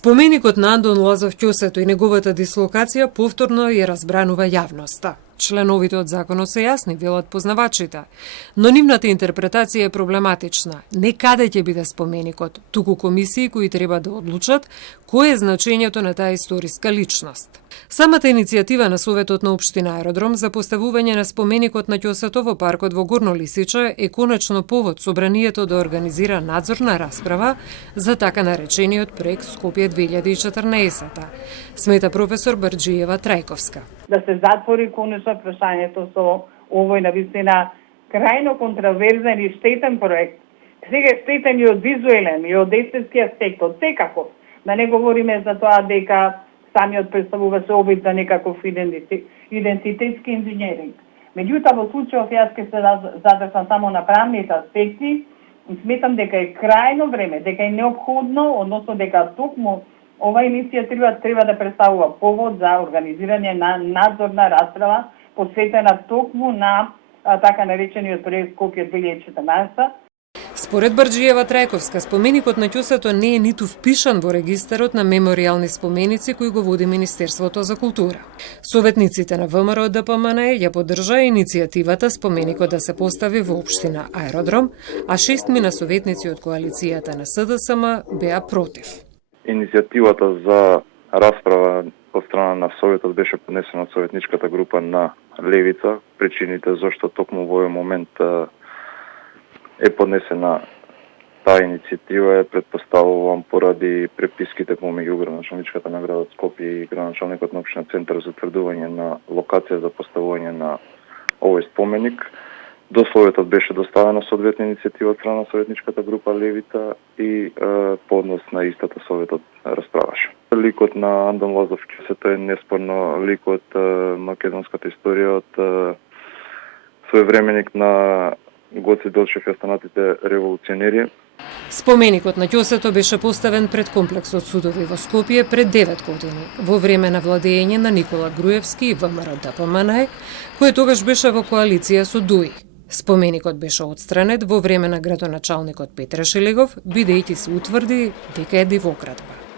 Споменикот на Андон Лазов Ќосето и неговата дислокација повторно ја разбранува јавноста. Членовите од законот се јасни, велат познавачите, но нивната интерпретација е проблематична. Не каде ќе биде споменикот, туку комисии кои треба да одлучат кое е значењето на таа историска личност. Самата иницијатива на Советот на Општина Аеродром за поставување на споменикот на Ќосето во паркот во Горно Лисиче е конечно повод собранието да организира надзорна расправа за така наречениот проект Скопје 2014, смета професор Барџиева Трајковска. Да се затвори конечно прашањето со овој навистина крајно контраверзен и штетен проект. Сега штетен и од визуелен, и од естетски аспект, од секаков. Да не говориме за тоа дека самиот представува се обид за некаков идентитетски инженеринг. Меѓутоа, во случајов јас ќе се задржам само на правните аспекти и сметам дека е крајно време, дека е неопходно, односно дека токму ова иницијатива треба да представува повод за организирање на надзорна расправа посветена токму на така наречениот проект Скопје 2014. Според Барџиева Трајковска, споменикот на Ќосето не е ниту впишан во регистарот на мемориални споменици кој го води Министерството за култура. Советниците на ВМРО ДПМН ја поддржаа иницијативата споменикот да се постави во општина Аеродром, а 6 советници од коалицијата на СДСМ беа против. Иницијативата за расправа од страна на Советот беше поднесена од советничката група на Левица. Причините зашто токму во овој момент е поднесена таа иницијатива е претпоставувам поради преписките помеѓу градоначалничката на градот Скопје и градоначалникот на општина Центар за утврдување на локација за поставување на овој споменик. До Советот беше доставена соодветна иницијатива од страна на советничката група Левица и по однос на истата Советот расправаше. Ликот на Андон Лазов Ќосето е неспорно лик од македонската историја, од своевременик на Гоце Делчев и останатите револуционери. Споменикот на Ќосето беше поставен пред комплексот судови во Скопје пред 9 години, во време на владење на Никола Груевски и ВМРО ДПМН, кој тогаш беше во коалиција со ДУИ. Споменикот беше отстранет во време на градоначалникот Петре Шелегов, бидејќи се утврди дека е дивокрадба.